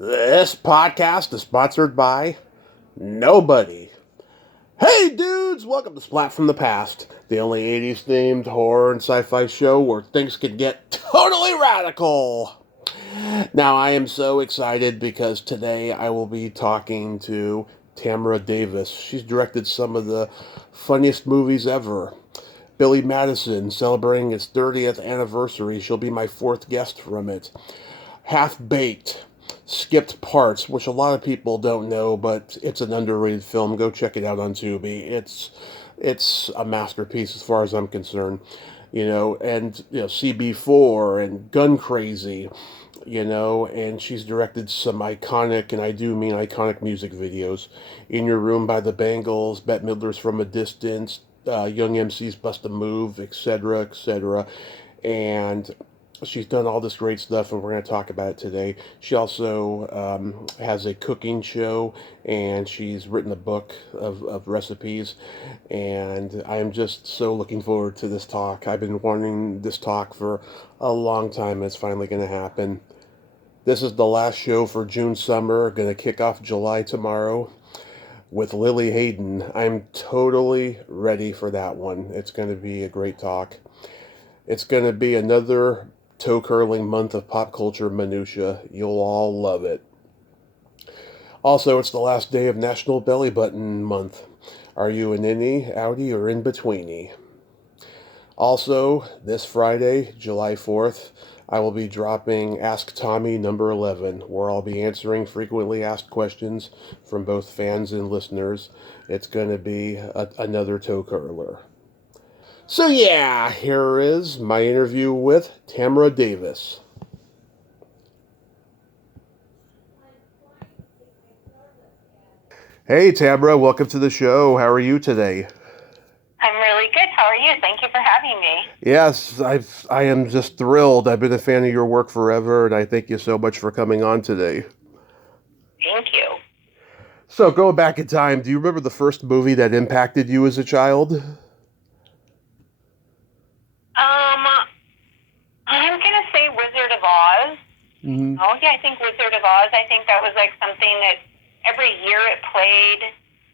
This podcast is sponsored by nobody. Hey dudes, welcome to Splat from the Past, the only 80s themed horror and sci-fi show where things can get totally radical. Now I am so excited because today I will be talking to Tamra Davis. She's directed some of the funniest movies ever. Billy Madison, celebrating its 30th anniversary. She'll be my fourth guest from it. Half-Baked, Skipped Parts, which a lot of people don't know, but it's an underrated film. Go check it out on Tubi. It's a masterpiece as far as I'm concerned. And CB4 and GunCrazy, and she's directed some iconic, and I do mean iconic music videos. In Your Room by the Bangles, Bette Midler's From a Distance, Young MC's Bust a Move, etc., etc. And she's done all this great stuff, and we're going to talk about it today. She also has a cooking show, and she's written a book of recipes, and I am just so looking forward to this talk. I've been wanting this talk for a long time, and it's finally going to happen. This is the last show for June summer, going to kick off July tomorrow with Lily Hayden. I'm totally ready for that one. It's going to be a great talk. It's going to be another toe-curling month of pop culture minutia. You'll all love it. Also, it's the last day of National Belly Button Month. Are you an innie, outie, or in-betweenie? Also, this Friday, July 4th, I will be dropping Ask Tommy number 11, where I'll be answering frequently asked questions from both fans and listeners. It's going to be another toe-curler. So yeah, here is my interview with Tamra Davis. Hey Tamra, welcome to the show. How are you today? I'm really good. How are you? Thank you for having me. Yes, I am just thrilled. I've been a fan of your work forever, and I thank you so much for coming on today. Thank you. So going back in time, do you remember the first movie that impacted you as a child? I'm gonna say Wizard of Oz. Mm-hmm. Oh yeah, I think Wizard of Oz. I think that was like something that every year it played,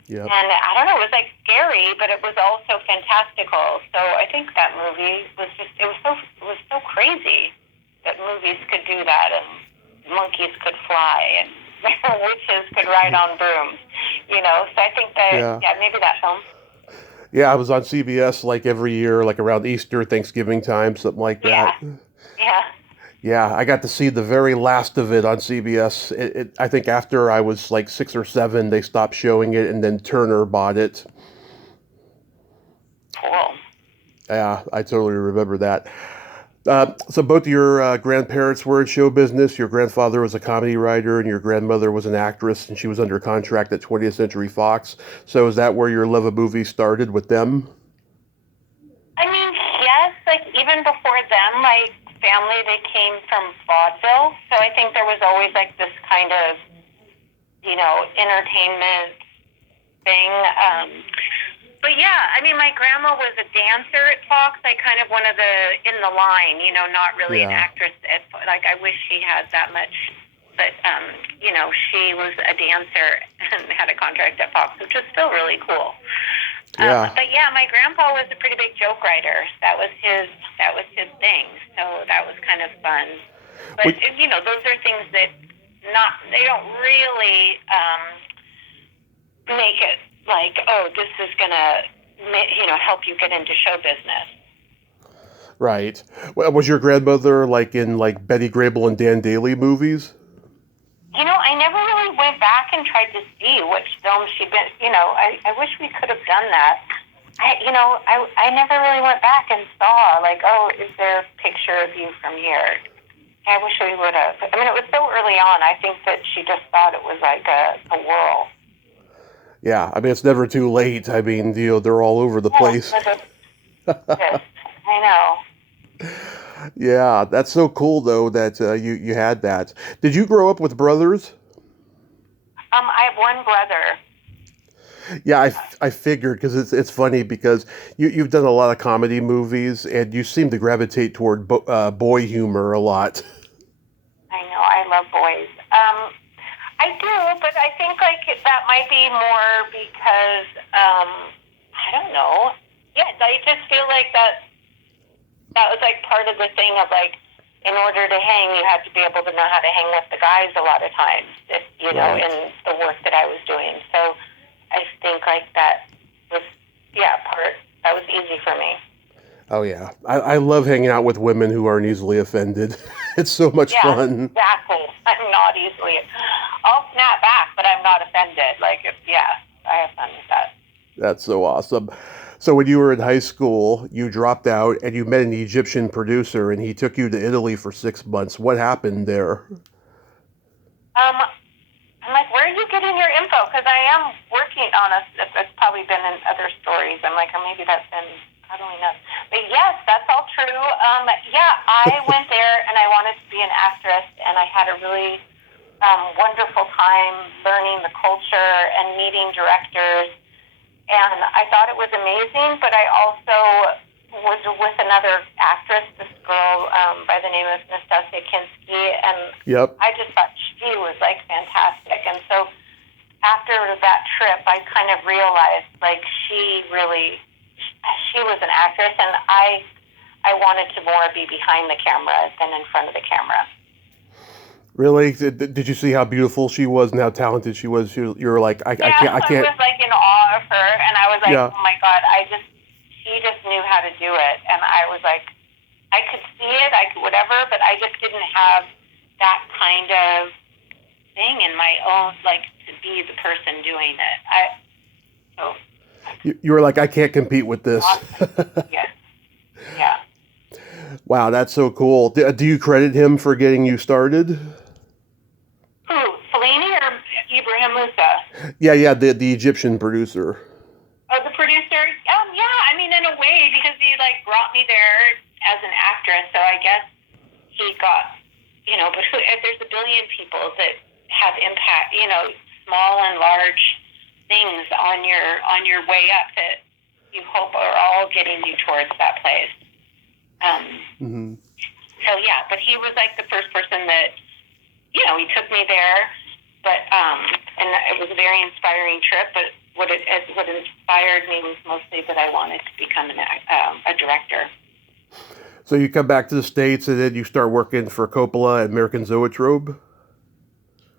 Yep. and I don't know, it was like scary, but it was also fantastical. So I think that movie was so crazy that movies could do that, and monkeys could fly, and witches could ride on brooms. So I think that maybe that film. Yeah, I was on CBS like every year, like around Easter, Thanksgiving time, something like Yeah, that. yeah. Yeah, I got to see the very last of it on CBS. I think after I was like 6 or 7, they stopped showing it, and then Turner bought it. Cool. Yeah, I totally remember that. So both your grandparents were in show business. Your grandfather was a comedy writer, and your grandmother was an actress, and she was under contract at 20th Century Fox. So is that where your love of movies started with them? I mean, yes, like even before them, my family, they came from vaudeville. So I think there was always like this kind of, entertainment thing. But yeah, I mean, my grandma was a dancer at Fox, like kind of one of the, in the line, not really an actress. Like I wish she had that much. But, she was a dancer and had a contract at Fox, which was still really cool. But yeah, my grandpa was a pretty big joke writer. That was his thing. So that was kind of fun. But those are things that they don't really make it like, oh, this is gonna help you get into show business. Right. Well, was your grandmother like in like Betty Grable and Dan Daly movies? I never really went back and tried to see which films she'd been. I wish we could have done that. I never really went back and saw, like, oh, is there a picture of you from here? I wish we would have. I mean, it was so early on. I think that she just thought it was like a whirl. Yeah, I mean, it's never too late. I mean, they're all over the place. Yes, I know. Yeah, that's so cool, though, that you had that. Did you grow up with brothers? I have one brother. Yeah, I figured, because it's funny because you've done a lot of comedy movies, and you seem to gravitate toward boy humor a lot. I know. I love boys. I do, but I think like that might be more because I don't know. Yeah, I just feel like that was like part of the thing of like, in order to hang, you have to be able to know how to hang with the guys a lot of times, if, you know, in the work that I was doing. So I think like that was, that was easy for me. Oh, yeah. I love hanging out with women who aren't easily offended. It's so much fun. Exactly. I'm not easily. I'll snap back, but I'm not offended. Like, I have fun with that. That's so awesome. So when you were in high school, you dropped out and you met an Egyptian producer and he took you to Italy for 6 months. What happened there? I'm like, where are you getting your info? Because I am working on it's probably been in other stories. I'm like, or maybe that's in, I don't know. But yes, that's all true. I went there and I wanted to be an actress, and I had a really wonderful time learning the culture and meeting directors. And I thought it was amazing, but I also was with another actress, this girl by the name of Nastasia Kinski, and I just thought she was like fantastic. And so after that trip, I kind of realized like she was an actress, and I wanted to more be behind the camera than in front of the camera. Really? Did you see how beautiful she was and how talented she was? You were like, I can't. I was like in awe of her, and I was like, oh my God, she just knew how to do it. And I was like, I could see it, whatever, but I just didn't have that kind of thing in my own, like, to be the person doing it. You were like, I can't compete with this. Yeah. Wow, that's so cool. Do you credit him for getting you started? Who, Fellini or Ibrahim Musa? Yeah, the Egyptian producer. Oh, the producer? Yeah, I mean, in a way, because he, like, brought me there as an actress, so I guess he got, you know, but there's a billion people that have impact, you know, small and large things on your way up that you hope are all getting you towards that place. So yeah, but he was like the first person that, you know, he took me there, but and it was a very inspiring trip. But what inspired me was mostly that I wanted to become a director. So you come back to the States and then you start working for Coppola at American Zoetrope?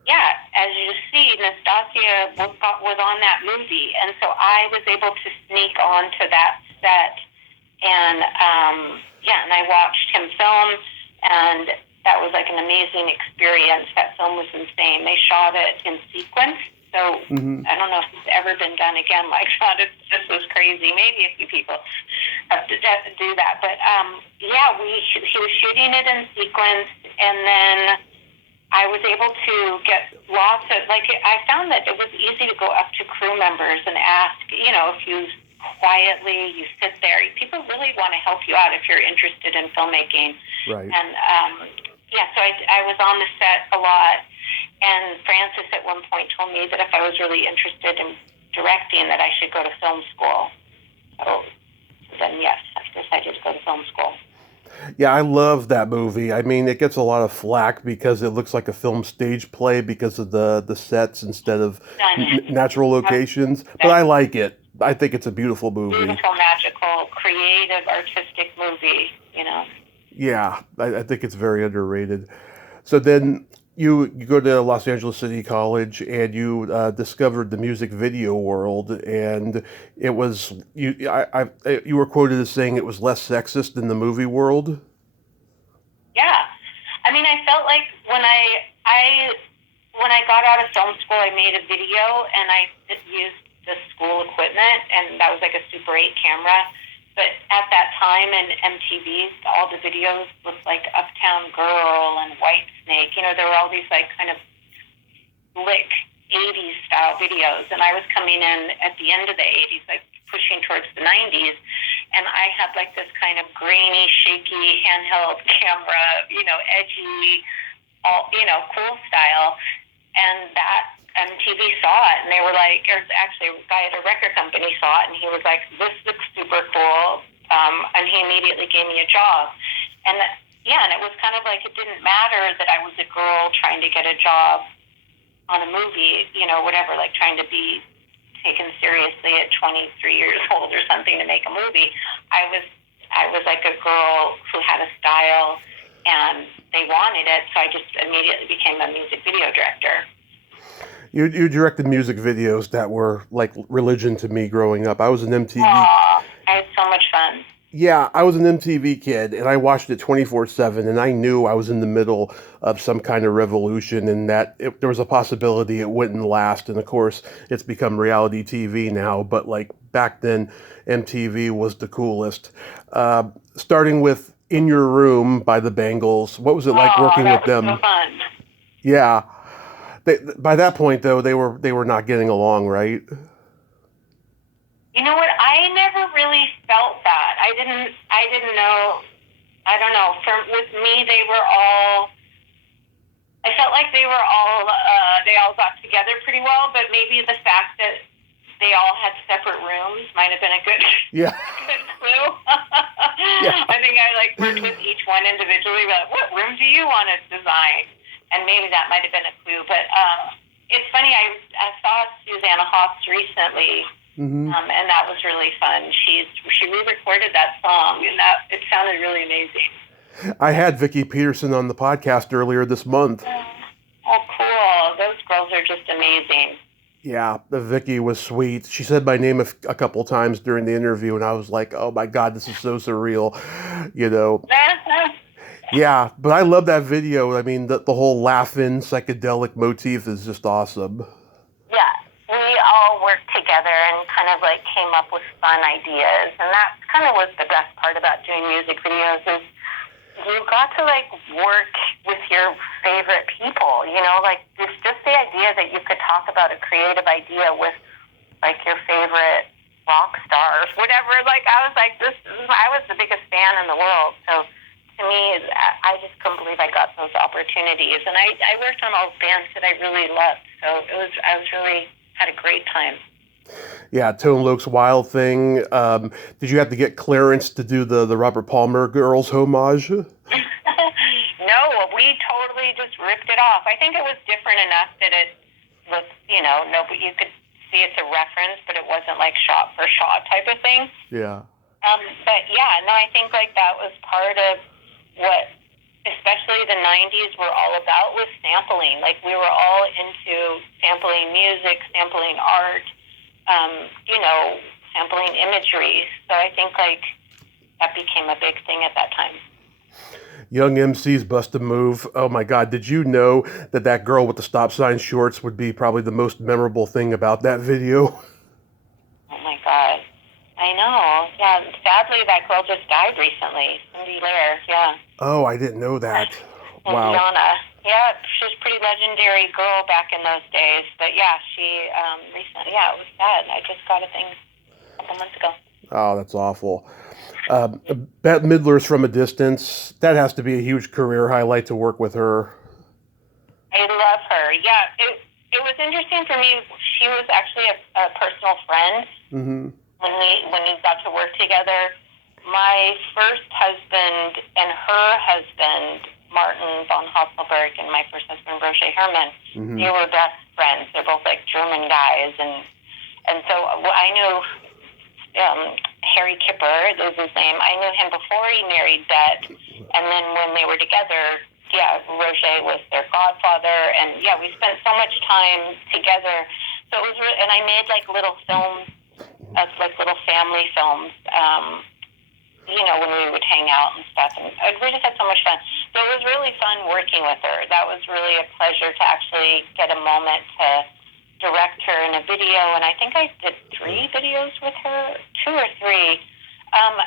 Yeah, as you see, Nastasia was on that movie, and so I was able to sneak onto that set, and and I watched him film, and that was like an amazing experience. That film was insane. They shot it in sequence, so I don't know if it's ever been done again like that. It just was crazy. Maybe a few people have to do that, but he was shooting it in sequence, and then I was able to get lots of, like, I found that it was easy to go up to crew members and ask, you know, if you quietly, you sit there, people really want to help you out if you're interested in filmmaking. Right. And, so I was on the set a lot, and Francis at one point told me that if I was really interested in directing, that I should go to film school. So then, yes, I decided to go to film school. Yeah, I love that movie. I mean, it gets a lot of flack because it looks like a film stage play because of the sets instead of natural locations. But I like it. I think it's a beautiful movie. Beautiful, magical, creative, artistic movie, you know. Yeah, I think it's very underrated. So then you go to Los Angeles City College and you discovered the music video world, and it was you were quoted as saying it was less sexist than the movie world. Yeah, I mean, I felt like when I got out of film school, I made a video and I used the school equipment, and that was like a Super 8 camera. But at that time in MTV, all the videos looked like Uptown Girl and White Snake. You know, there were all these like kind of slick 80s style videos. And I was coming in at the end of the 80s, like pushing towards the 90s. And I had like this kind of grainy, shaky handheld camera, you know, edgy, all, you know, cool style. And that MTV saw it, and they were like, or actually a guy at a record company saw it, and he was like, this looks super cool, and he immediately gave me a job. And and it was kind of like, it didn't matter that I was a girl trying to get a job on a movie, you know, whatever, like trying to be taken seriously at 23 years old or something to make a movie. I was like a girl who had a style, and they wanted it, so I just immediately became a music video director. You directed music videos that were like religion to me growing up. I was an MTV. Aww, I had so much fun. Yeah, I was an MTV kid, and I watched it 24/7, and I knew I was in the middle of some kind of revolution, and that there was a possibility it wouldn't last. And of course, it's become reality TV now, but like back then, MTV was the coolest. Starting with "In Your Room" by the Bangles. What was it like working with them? So fun. Yeah, by that point though, they were not getting along, right? You know what? I never really felt that. I didn't know. I don't know. With me, they were all. I felt like they were all. They all got together pretty well, but maybe the fact that they all had separate rooms might have been a good, good clue. Yeah. I think I like worked with each one individually. Like, what room do you want to design? And maybe that might have been a clue. But it's funny. I saw Susanna Hoffs recently. Mm-hmm. And that was really fun. She re-recorded that song, and it sounded really amazing. I had Vicki Peterson on the podcast earlier this month. Oh, cool! Those girls are just amazing. Yeah, the Vicki was sweet. She said my name a couple times during the interview, and I was like, "Oh my God, this is so surreal," you know. Yeah, but I love that video. I mean, the whole laughing psychedelic motif is just awesome. Yeah. We all worked together and kind of like came up with fun ideas, and that kind of was the best part about doing music videos is you got to like work with your favorite people, you know, like it's just the idea that you could talk about a creative idea with like your favorite rock stars, whatever. Like I was the biggest fan in the world, so to me, I just couldn't believe I got those opportunities, and I worked on all bands that I really loved, so I was really had a great time. Yeah, Tone Loc's Wild Thing. Did you have to get clearance to do the Robert Palmer Girls homage? No, we totally just ripped it off. I think it was different enough that it was, you know, but you could see it's a reference, but it wasn't like shot for shot type of thing. Yeah. But yeah, no, I think like that was part of what especially the 90s were all about was sampling. Like we were all into sampling music, sampling art, you know, sampling imagery. So I think like that became a big thing at that time. Young MCs bust a move. Oh my God, did you know that girl with the stop sign shorts would be probably the most memorable thing about that video? Oh my God. I know. Yeah, sadly that girl just died recently. Cindy Lair, yeah. Oh, I didn't know that. Wow. Indiana. Yeah, she was a pretty legendary girl back in those days. But yeah, she recently, yeah, it was sad. I just got a thing a couple months ago. Oh, that's awful. Bette Midler's From a Distance. That has to be a huge career highlight to work with her. I love her. Yeah, it was interesting for me. She was actually a personal friend. Mm-hmm. When we got to work together. My first husband and her husband, Martin von Hasselberg, and my first husband, Roger Herman, mm-hmm. They were best friends. They're both like German guys, and so I knew Harry Kipper, is his name. I knew him before he married Bette, and then when they were together, yeah, Roger was their godfather, and yeah, we spent so much time together. So it was, and I made like little films. Like little family films, you know, when we would hang out and stuff. And we just had so much fun. So it was really fun working with her. That was really a pleasure to actually get a moment to direct her in a video. And I think I did 3 videos with her, 2 or 3.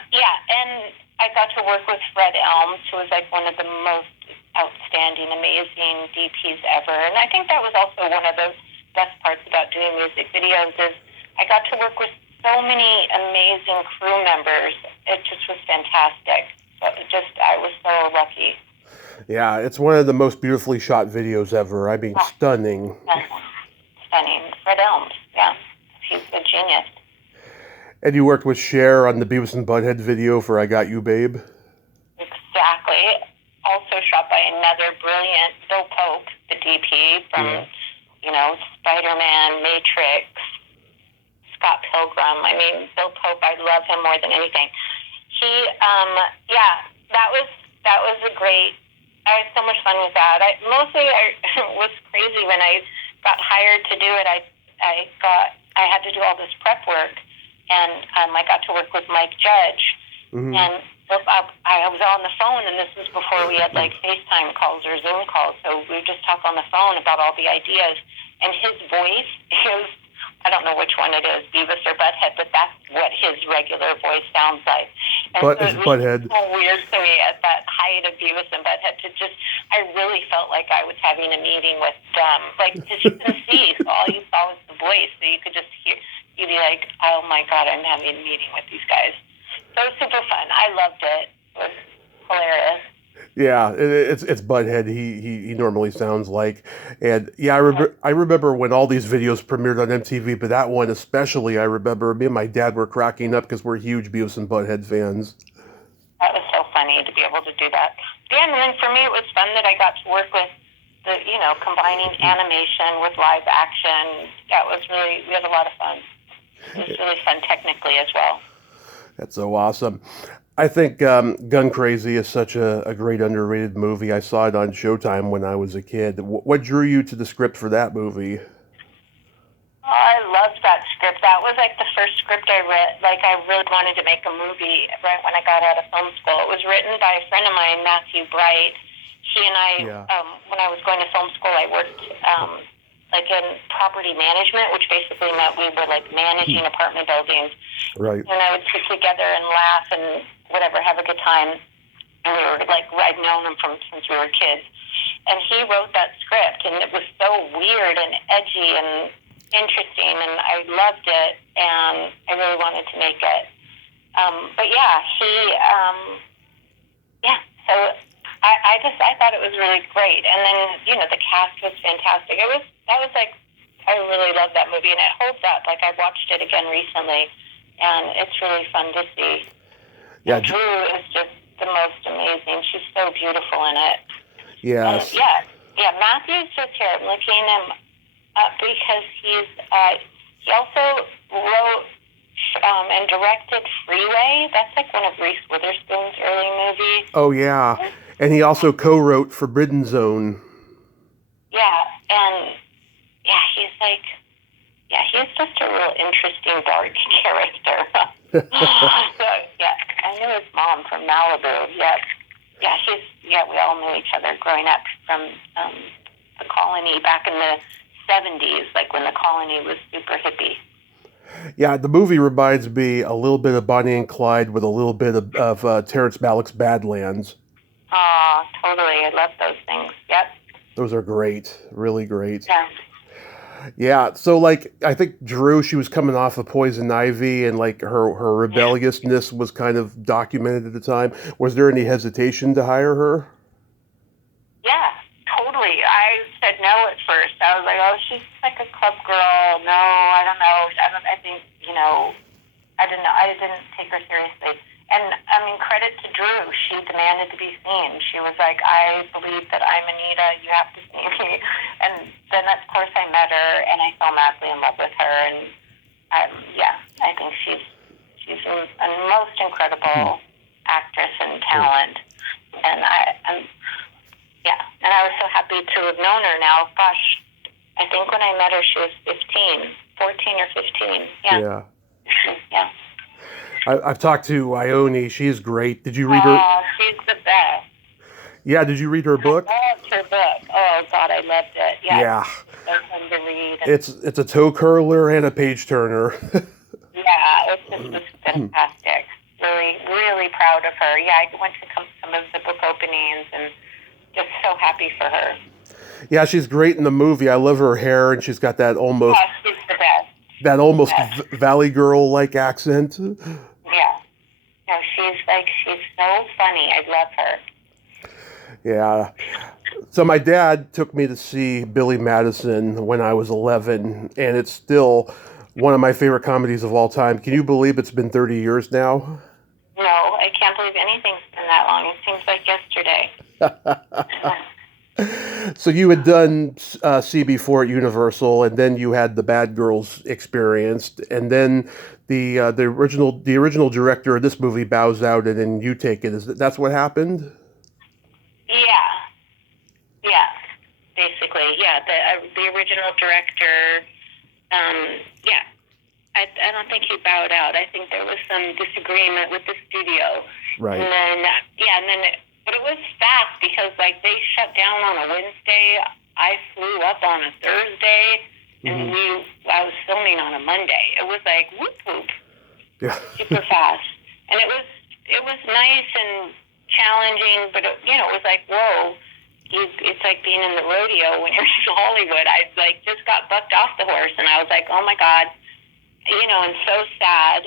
Yeah, and I got to work with Fred Elms, who was like one of the most outstanding, amazing DPs ever. And I think that was also one of the best parts about doing music videos is I got to work with so many amazing crew members. It just was fantastic. I was so lucky. Yeah, it's one of the most beautifully shot videos ever. I mean, stunning. Stunning. Fred Elms, yeah. He's a genius. And you worked with Cher on the Beavis and Butthead video for I Got You, Babe? Exactly. Also shot by another brilliant Bill Pope, the DP from Spider-Man, Matrix, Scott Pilgrim. I mean, Bill Pope, I love him more than anything. He, that was a great, I had so much fun with that. I was crazy when I got hired to do it. I had to do all this prep work, and I got to work with Mike Judge, and I was on the phone, and this was before we had like FaceTime calls or Zoom calls, so we would just talk on the phone about all the ideas, and his voice is, I don't know which one it is, Beavis or Butthead, but that's what his regular voice sounds like. And but so it's it was Butthead. so weird to me at that height of Beavis and Butthead I really felt like I was having a meeting with them, because you couldn't see, so all you saw was the voice, so you could just hear, you'd be like, oh my God, I'm having a meeting with these guys. So it was super fun. I loved it. It was hilarious. Yeah, it's Butthead. He normally sounds like, and yeah, I remember when all these videos premiered on MTV, but that one especially, I remember me and my dad were cracking up because we're huge Beavis and Butthead fans. That was so funny to be able to do that. Yeah, and then for me, it was fun that I got to work with combining animation with live action. Yeah, we had a lot of fun. It was really fun technically as well. That's so awesome. I think GunCrazy is such a great underrated movie. I saw it on Showtime when I was a kid. What drew you to the script for that movie? Oh, I loved that script. That was like the first script I read. Like, I really wanted to make a movie right when I got out of film school. It was written by a friend of mine, Matthew Bright. He and I, when I was going to film school, I worked in property management, which basically meant we were like managing apartment buildings. Right. And I would sit together and laugh and whatever, have a good time. And we were like, I'd known him since we were kids. And he wrote that script, and it was so weird and edgy and interesting, and I loved it, and I really wanted to make it. So I thought it was really great. And then, the cast was fantastic. I really loved that movie, and it holds up. Like, I watched it again recently, and it's really fun to see. Yeah. And Drew is just the most amazing. She's so beautiful in it. Yes. And Matthew's just here. I'm looking him up because he also wrote and directed Freeway. That's like one of Reese Witherspoon's early movies. Oh, yeah. And he also co-wrote Forbidden Zone. Yeah, and he's just a real interesting dark character. So, I knew his mom from Malibu. We all knew each other growing up from the colony back in the 70s, like when the colony was super hippie. Yeah, the movie reminds me a little bit of Bonnie and Clyde with a little bit of Terrence Malick's Badlands. Oh, totally. I love those things. Yep. Those are great. Really great. Yeah. Yeah, so I think Drew, she was coming off of Poison Ivy, and her rebelliousness was kind of documented at the time. Was there any hesitation to hire her? Yeah, totally. I said no at first. I was like, oh, she's like a club girl. No, I don't know. I think, I didn't know. I didn't take her seriously. And, credit to Drew. She demanded to be seen. She was like, I believe that I'm Anita. You have to see me. And then, of course, I met her, and I fell madly in love with her. And, I think she's a most incredible actress and talent. And and I was so happy to have known her now. Gosh, I think when I met her, she was 14 or 15. Yeah. Yeah. I've talked to Ione. She's great. Did you read her? Oh, she's the best. Yeah, did you read her book? I loved her book. Oh, God, I loved it. Yeah. So fun to read. It's a toe curler and a page turner. Yeah, it just was fantastic. Really, really proud of her. Yeah, I went to some of the book openings and just so happy for her. Yeah, she's great in the movie. I love her hair, and she's got that almost... Oh, she's the best. That almost Valley Girl-like accent. Yeah. No, she's so funny. I love her. Yeah. So my dad took me to see Billy Madison when I was 11, and it's still one of my favorite comedies of all time. Can you believe it's been 30 years now? No, I can't believe anything's been that long. It seems like yesterday. So you had done CB4 at Universal, and then you had the Bad Girls experience, and then the original director of this movie bows out, and then you take it. That's what happened? Yeah, yeah, basically, yeah. The original director, yeah. I don't think he bowed out. I think there was some disagreement with the studio. Right. And then, but it was fast because, like, they shut down on a Wednesday. I flew up on a Thursday, and I was filming on a Monday. It was like, whoop, whoop. Yeah. Super fast. And it was nice and challenging, but, it was like, whoa. It's like being in the rodeo when you're in Hollywood. I, just got bucked off the horse, and I was like, oh, my God. And so sad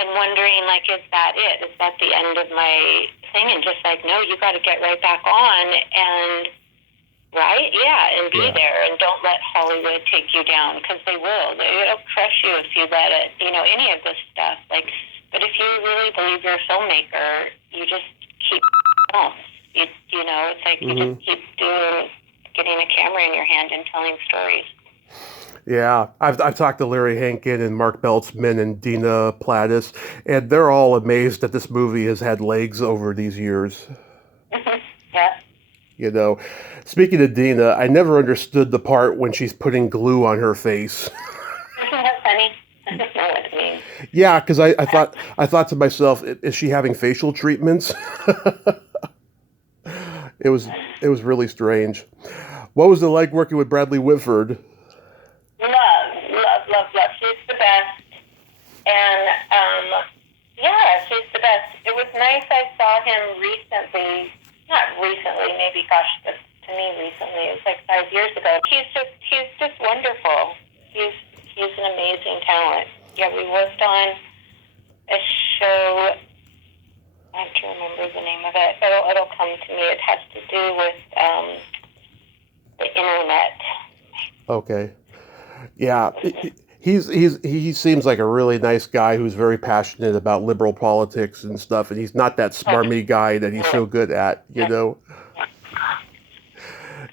and wondering, is that it? Is that the end of my thing? And just no, you got to get right back on and, right? Yeah, and be there and don't let Hollywood take you down because they will. It'll crush you if you let it, any of this stuff. But if you really believe you're a filmmaker, you just keep going. It's like you just keep getting a camera in your hand and telling stories. Yeah, I've talked to Larry Hankin and Mark Beltzman and Dina Plattis, and they're all amazed that this movie has had legs over these years. Yeah. Speaking of Dina, I never understood the part when she's putting glue on her face. That's funny. I don't know what it means. Yeah, because I thought to myself, is she having facial treatments? It was really strange. What was it like working with Bradley Whitford? Love. She's the best. And, she's the best. It was nice. I saw him recently. Not recently, maybe, to me recently. It was 5 years ago. He's just wonderful. He's an amazing talent. Yeah, we worked on a show. I have to remember the name of it. It'll come to me. It has to do with the internet. Okay. Yeah, he seems like a really nice guy who's very passionate about liberal politics and stuff, and he's not that smarmy guy that he's so good at,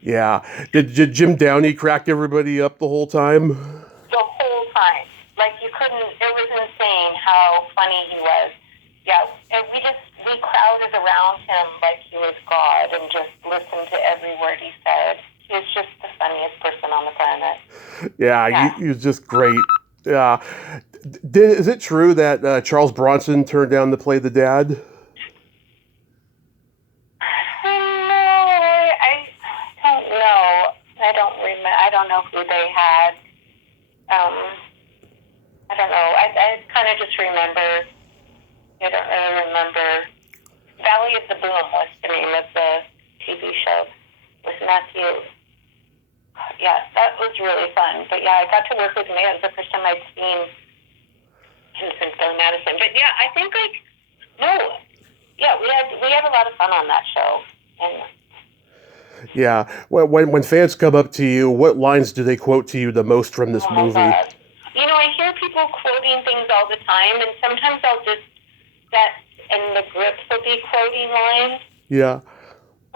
Yeah. Did Jim Downey crack everybody up the whole time? The whole time. You couldn't, it was insane how funny he was. Yeah, and we crowded around him like he was God and just listened to every word he said. He was just the funniest person on the planet. Yeah. He was just great. Yeah. Is it true that Charles Bronson turned down to play the dad? No, I don't know. I don't remember. I don't know who they had. I don't know. I kind of just remember. I don't really remember. Valley of the Boom was the name of the TV show with Matthew. Yeah, that was really fun. But yeah, I got to work with him. It was the first time I'd seen him since Billy Madison. But yeah, I think we had a lot of fun on that show. And yeah, when fans come up to you, what lines do they quote to you the most from this movie? God. I hear people quoting things all the time, and sometimes I'll just and the grips will be quoting lines. Yeah.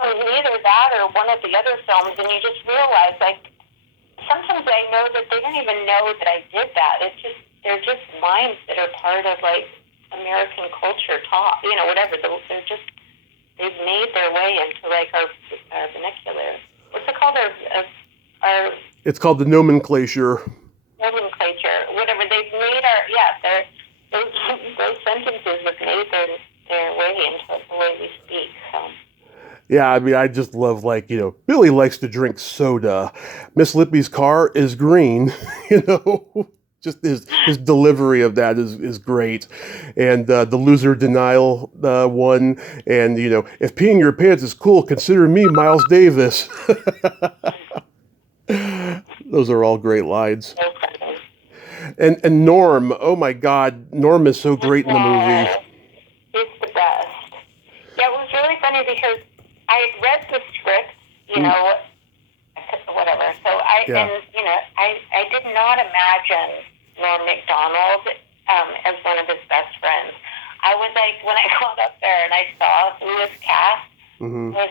Either that or one of the other films, and you just realize, sometimes I know that they don't even know that I did that. They're just lines that are part of, American culture talk, whatever. They've made their way into, our vernacular. What's it called? Our It's called the nomenclature. Nomenclature. Whatever. They've made those sentences have made their way into the way we speak, so... Yeah, I just love, Billy likes to drink soda. Miss Lippy's car is green, Just his delivery of that is great. And the loser denial one, and, if peeing your pants is cool, consider me Miles Davis. Those are all great lines. And Norm, oh my God, Norm is so great in the movie. He's the best. Yeah, it was really funny because I had read the script, whatever. So I did not imagine Norm Macdonald as one of his best friends. I was when I got up there and I saw who was cast, I was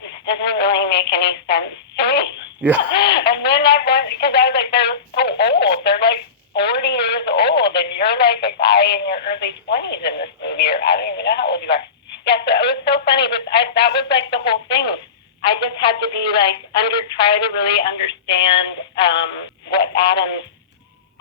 this doesn't really make any sense to me. Yeah. And then I went, because I was like, they're so old. They're like 40 years old, and you're like a guy in your early 20s in this movie, or I don't even know how old you are. Yeah, so it was so funny, but that was like the whole thing. I just had to be like, try to really understand what Adam's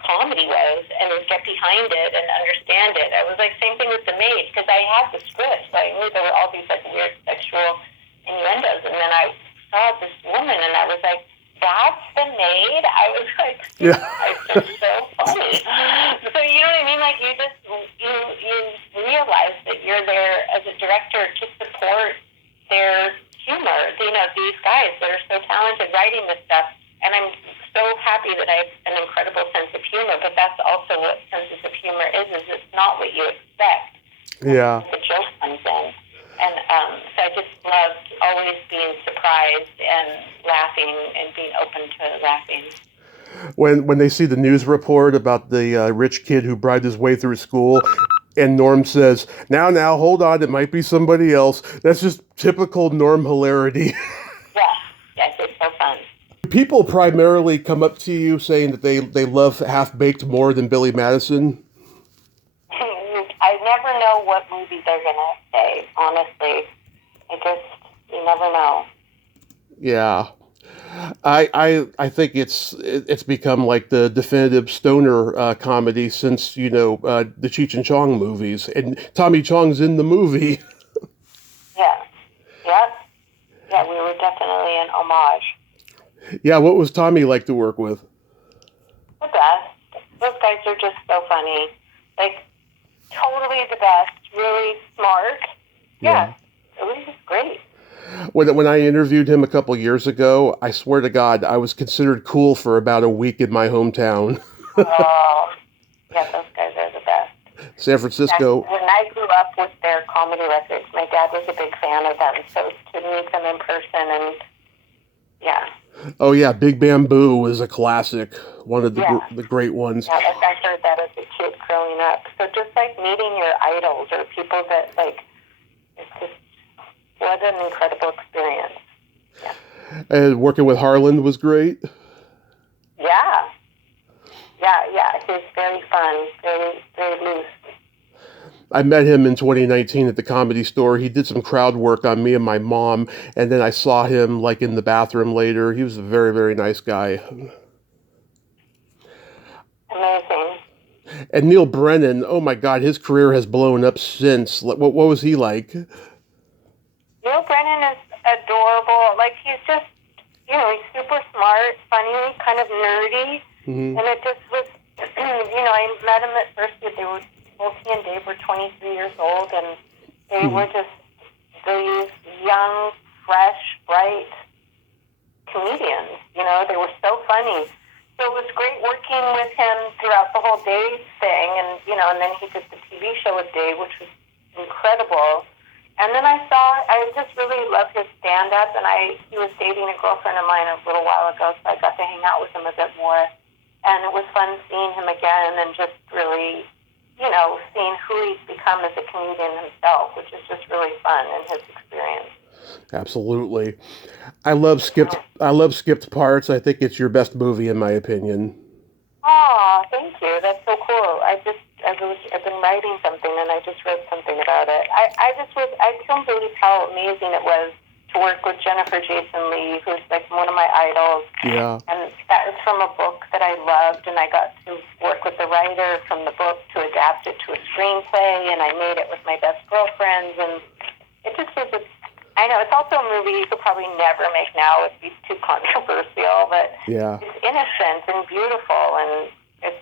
comedy was and get behind it and understand it. I was like, same thing with The Maid, because I had the script, so I knew there were all these like weird sexual innuendos, and then I saw this woman, and I was like, that's The Maid? I was like, yeah. It's so funny. So you know what I mean? Like you realize that you're there as a director to support their humor. You know, these guys that are so talented writing this stuff, and I'm so happy that I have an incredible sense of humor, but that's also what sense of humor is it's not what you expect. Yeah. The joke comes in. And so I just loved always being surprised and laughing and being open to laughing. When they see the news report about the rich kid who bribed his way through school, and Norm says, now, hold on, it might be somebody else. That's just typical Norm hilarity. Yes, it's so fun. People primarily come up to you saying that they love Half-Baked more than Billy Madison. I never know what movie they're going to say, honestly. You never know. Yeah. I think it's become like the definitive stoner comedy since, the Cheech and Chong movies. And Tommy Chong's in the movie. Yeah. Yep. Yeah, we were definitely an homage. Yeah, what was Tommy like to work with? The best. Those guys are just so funny. Like, totally the best. Really smart. Yeah. It was just great. When I interviewed him a couple years ago, I swear to God, I was considered cool for about a week in my hometown. Oh, yeah, those guys are the best. San Francisco. When I grew up with their comedy records, my dad was a big fan of them, so to meet them in person and, yeah. Oh, yeah, Big Bamboo was a classic, one of the great ones. Yeah, like I heard that as a kid growing up. So just like meeting your idols or people that, like, it's just, what an incredible experience. Yeah. And working with Harlan was great? Yeah. He's very fun, very, very loose. I met him in 2019 at the Comedy Store. He did some crowd work on me and my mom, and then I saw him like in the bathroom later. He was a very, very nice guy. Amazing. And Neil Brennan, oh my God, his career has blown up since. What was he like? Neil Brennan is adorable. Like, he's just, he's super smart, funny, kind of nerdy. Mm-hmm. And it just was, I met him at first, both he and Dave were 23 years old, and they were just these young, fresh, bright comedians. They were so funny. So it was great working with him throughout the whole Dave thing, and, and then he did the TV show with Dave, which was incredible. And then I just really loved his stand-up, and he was dating a girlfriend of mine a little while ago, so I got to hang out with him a bit more. And it was fun seeing him again and just really, seeing who he's become as a comedian himself, which is just really fun in his experience. Absolutely. I love Skipped Parts. I think it's your best movie, in my opinion. Oh, thank you. That's so cool. I've been writing something, and I just wrote something about it. I couldn't believe how amazing it was to work with Jennifer Jason Leigh, who's like one of my idols. Yeah. And that was from a book that I loved, and I got to work with the writer from the book to adapt it to a screenplay, and I made it with my best girlfriends, and it just was I know, it's also a movie you could probably never make now. It'd be too controversial, but It's innocent and beautiful, and it's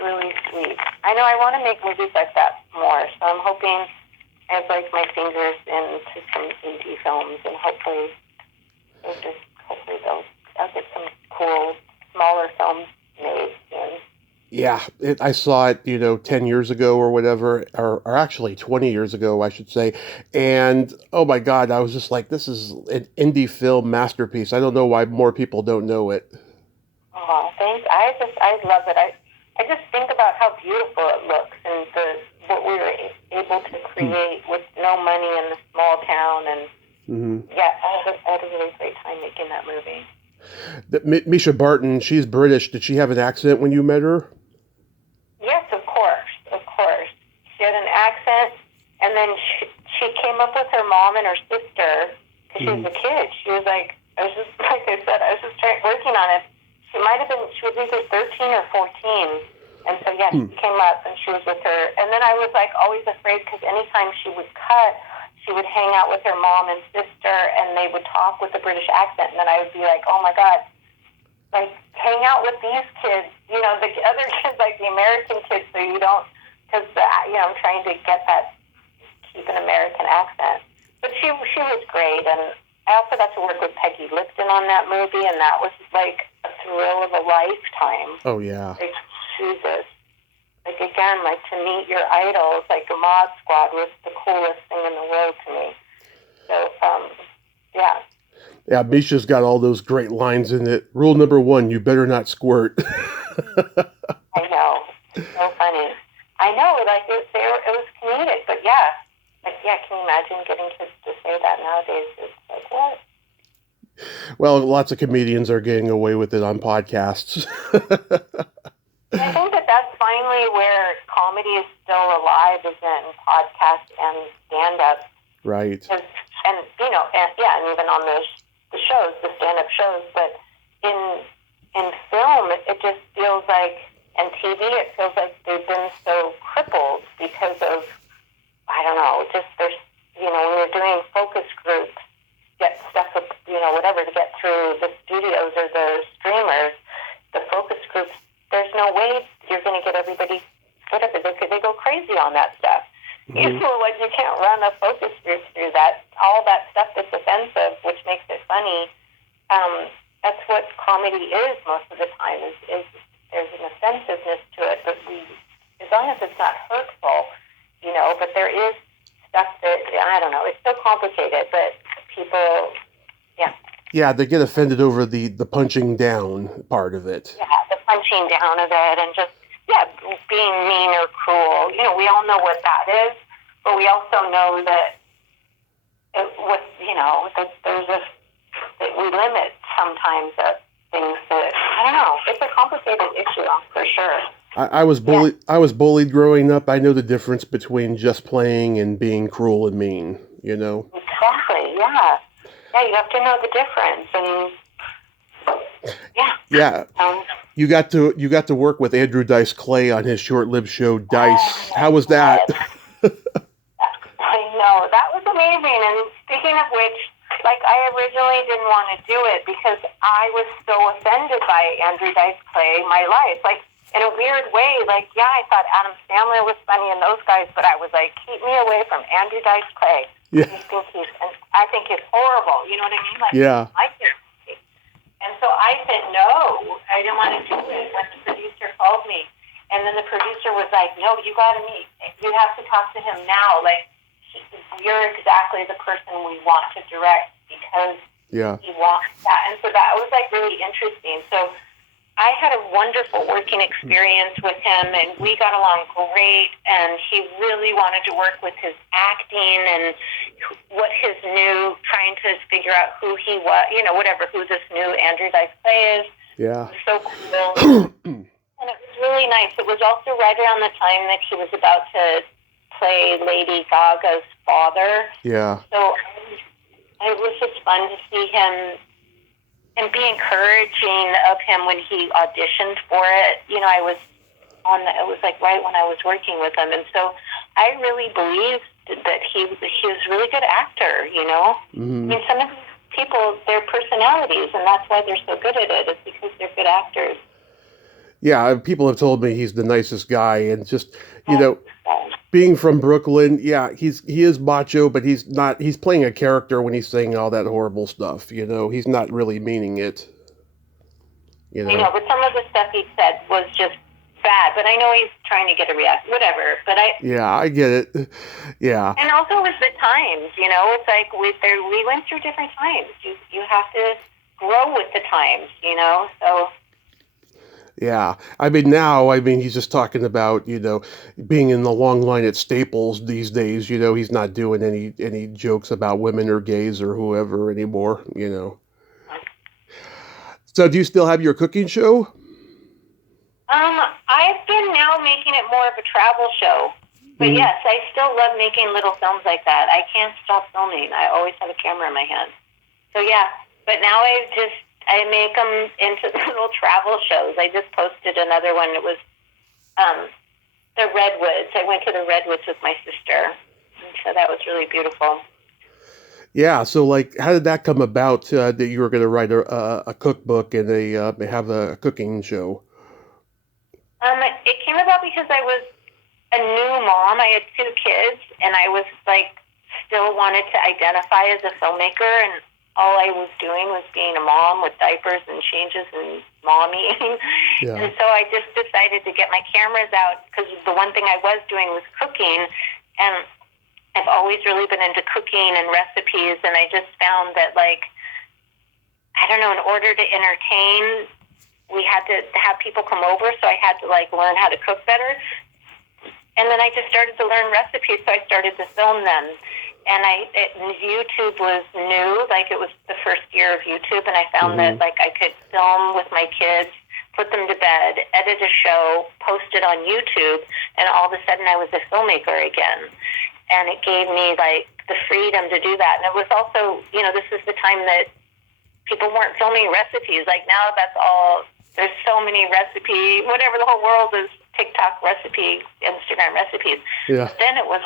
really sweet. I know I want to make movies like that more, so I'm hoping I have like my fingers into some indie films, and hopefully I'll get some cool, smaller films made soon. Yeah, I saw it, 10 years ago or whatever, or actually 20 years ago, I should say. And, oh my God, I was just like, this is an indie film masterpiece. I don't know why more people don't know it. Oh, thanks. I love it. I just think about how beautiful it looks and what we were able to create with no money in the small town. And Yeah, I had a really great time making that movie. Misha Barton, she's British. Did she have an accent when you met her? Yes, of course, of course. She had an accent, and then she came up with her mom and her sister because she was a kid. She was like, like I said, I was just working on it. She was either 13 or 14. And so, yeah, she came up and she was with her. And then I was like always afraid because anytime she would cut, she would hang out with her mom and sister and they would talk with a British accent. And then I would be like, oh my God, like hang out with these kids, the other kids, like the American kids, so you don't, because, I'm trying to get that, keep an American accent. But she was great. And I also got to work with Peggy Lipton on that movie, and that was like a thrill of a lifetime. Oh, yeah. Like, Jesus. Like, again, like, to meet your idols, like, the Mod Squad was the coolest thing in the world to me. So, yeah. Yeah, Misha's got all those great lines in it. Rule number 1, you better not squirt. I know. So funny. I know, like, it was comedic, but yeah. Like, yeah, can you imagine getting kids to say that nowadays? It's like, what? Well, lots of comedians are getting away with it on podcasts. I think that's finally where comedy is still alive, is in podcasts and stand-up. Right. And even on the shows, the stand-up shows. But in film, it just feels like, and TV, it feels like they've been so crippled because of, I don't know, just there's, when you're doing focus groups, get stuff, whatever, to get through the studios or the streamers, the focus groups, there's no way you're going to get everybody, whatever, they go crazy on that stuff. Like you can't run a focus group through that, all that stuff that's offensive, which makes it funny. That's what comedy is most of the time, is there's an offensiveness to it, but as long as it's not hurtful, but there is stuff that, I don't know, it's so complicated, but people, yeah. Yeah, they get offended over the punching down part of it. Yeah, the punching down of it and just, being mean or cruel. We all know what that is, but we also know that that we limit sometimes things that, I don't know, it's a complicated issue for sure. I was bullied. Yeah. I was bullied growing up. I know the difference between just playing and being cruel and mean. Exactly. Yeah. Yeah. You have to know the difference, and yeah. You got to work with Andrew Dice Clay on his short-lived show Dice. How was that? I know, that was amazing. And speaking of which, like, I originally didn't want to do it because I was so offended by Andrew Dice Clay my life. Like, in a weird way, like, yeah, I thought Adam Sandler was funny and those guys, but I was like, keep me away from Andrew Dice Clay. Yeah. I think he's horrible. You know what I mean? Like, yeah. And so I said no. I didn't want to do it when the producer called me. And then the producer was like, no, you got to meet. You have to talk to him now. Like, you're exactly the person we want to direct because he wants that. And so that was, like, really interesting. So I had a wonderful working experience with him, and we got along great, and he really wanted to work with his acting and what his new, trying to figure out who he was, who this new Andrew Dice Clay is. Yeah. It was so cool. And it was really nice. It was also right around the time that he was about to play Lady Gaga's father. Yeah. So it was just fun to see him and be encouraging of him when he auditioned for it. It was like right when I was working with him. And so I really believed that he was a really good actor, Mm-hmm. I mean, some of these people, their personalities, and that's why they're so good at it, is because they're good actors. Yeah, people have told me he's the nicest guy, and just, being from Brooklyn, he is macho, but he's playing a character when he's saying all that horrible stuff, he's not really meaning it. I know, but some of the stuff he said was just bad, but I know he's trying to get a reaction, whatever, but I get it. Yeah. And also with the times, it's like we went through different times. You have to grow with the times, so. Yeah. He's just talking about, being in the long line at Staples these days. He's not doing any jokes about women or gays or whoever anymore. So do you still have your cooking show? I've been now making it more of a travel show. But yes, I still love making little films like that. I can't stop filming. I always have a camera in my hand. So yeah, but now I make them into little travel shows. I just posted another one. It was the Redwoods. I went to the Redwoods with my sister. And so that was really beautiful. Yeah, so how did that come about that you were going to write a cookbook and have a cooking show? It came about because I was a new mom. I had 2 kids, and I was still wanted to identify as a filmmaker, and all I was doing was being a mom with diapers and changes and mommying. Yeah. And so I just decided to get my cameras out because the one thing I was doing was cooking, and I've always really been into cooking and recipes, and I just found that, I don't know, in order to entertain, we had to have people come over, so I had to, learn how to cook better. And then I just started to learn recipes, so I started to film them. And YouTube was new, it was the first year of YouTube, and I found that, I could film with my kids, put them to bed, edit a show, post it on YouTube, and all of a sudden I was a filmmaker again. And it gave me, the freedom to do that. And it was also, this is the time that people weren't filming recipes. Now that's all, there's so many whatever, the whole world is TikTok recipe, Instagram recipes. Yeah. But then it was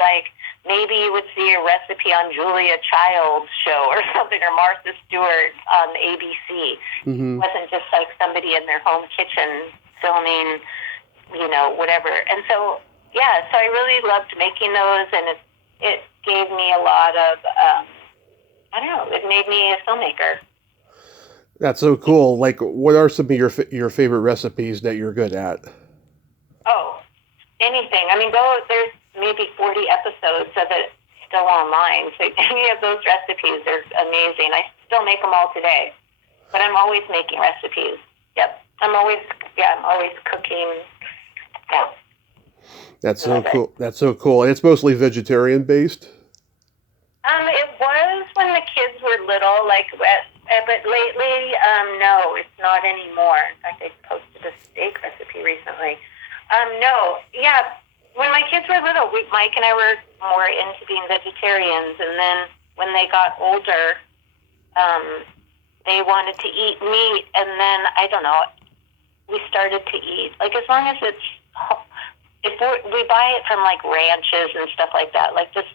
maybe you would see a recipe on Julia Child's show or something, or Martha Stewart on ABC. It wasn't just somebody in their home kitchen filming, whatever. And so, yeah, so I really loved making those, and it gave me a lot of, I don't know, it made me a filmmaker. That's so cool. What are some of your favorite recipes that you're good at? Oh, anything. There's maybe 40 episodes of it still online. So any of those recipes are amazing. I still make them all today. But I'm always making recipes. Yep. I'm always cooking. Yeah. That's so cool. That's so cool. And it's mostly vegetarian based? It was when the kids were little, but lately, no, it's not anymore. In fact, I posted a steak recipe recently. No, yeah. When my kids were little, Mike and I were more into being vegetarians, and then when they got older, they wanted to eat meat, and then, I don't know, we started to eat. As long as if we buy it from, ranches and stuff like that, just,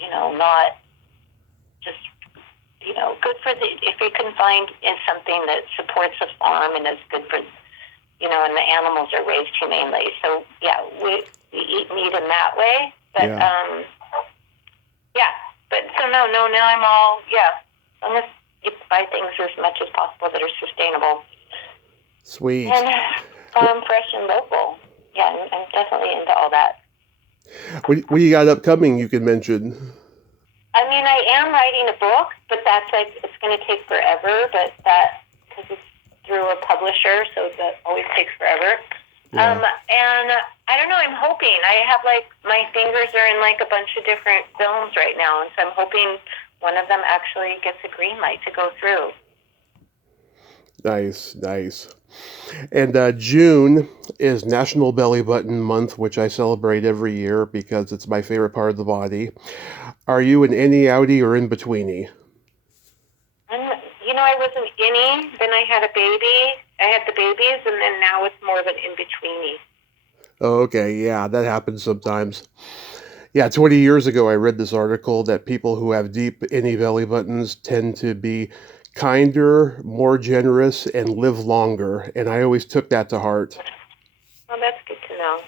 not just, good for if you can find in something that supports a farm and is good for, and the animals are raised humanely. So, yeah, we eat meat in that way. But, But, so, no, now I'm all, as long as you buy things as much as possible that are sustainable. Sweet. And farm fresh and local. Yeah, I'm definitely into all that. What do you got upcoming you can mention? I am writing a book, but that's it's going to take forever, but because it's through a publisher, so that always takes forever. Yeah. And I don't know, I'm hoping. I have my fingers are in a bunch of different films right now, and so I'm hoping one of them actually gets a green light to go through. Nice. And June is National Belly Button Month, which I celebrate every year because it's my favorite part of the body. Are you an innie, outie, or in-betweenie? I was an innie, then I had a baby. I had the babies, and then now it's more of an in-betweenie. Oh, okay, yeah, that happens sometimes. Yeah, 20 years ago I read this article that people who have deep innie belly buttons tend to be kinder, more generous, and live longer. And I always took that to heart. Well, that's good to know.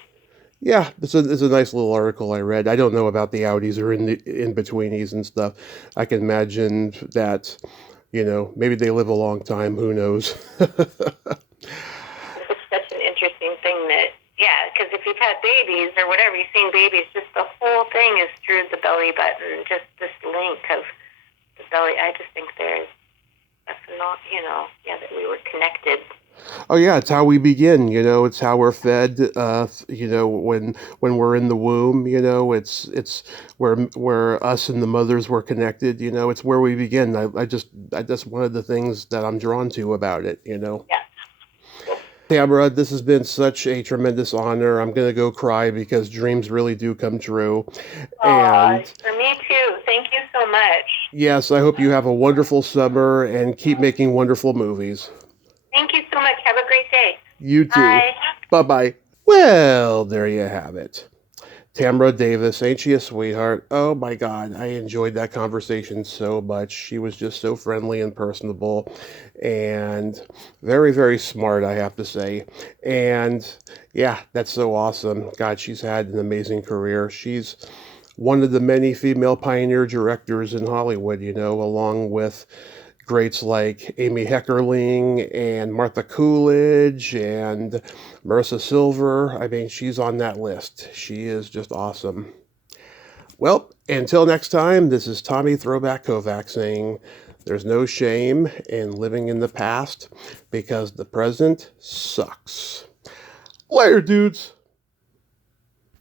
Yeah, it's a nice little article I read. I don't know about the outies or in-betweenies and stuff. I can imagine that, maybe they live a long time. Who knows? It's such an interesting thing that, because if you've had babies or whatever, you've seen babies, just the whole thing is through the belly button, just this link of the belly. I just think that's not, that we were connected. Oh yeah, it's how we begin. It's how we're fed. When we're in the womb, it's where us and the mothers were connected. It's where we begin. I just one of the things that I'm drawn to about it. Yes. Tamra, this has been such a tremendous honor. I'm gonna go cry because dreams really do come true. And For me too. Thank you so much. yes, I hope you have a wonderful summer and keep making wonderful movies. Thank you so much. Have a great day. You too. Bye. Bye-bye. Well, there you have it. Tamra Davis, ain't she a sweetheart? Oh my God, I enjoyed that conversation so much. She was just so friendly and personable and very, very smart, I have to say. And yeah, that's so awesome. God, she's had an amazing career. She's one of the many female pioneer directors in Hollywood, along with greats like Amy Heckerling and Martha Coolidge and Marissa Silver. I mean, she's on that list. She is just awesome. Well, until next time, this is Tommy Throwback Kovac saying there's no shame in living in the past because the present sucks. Later, dudes.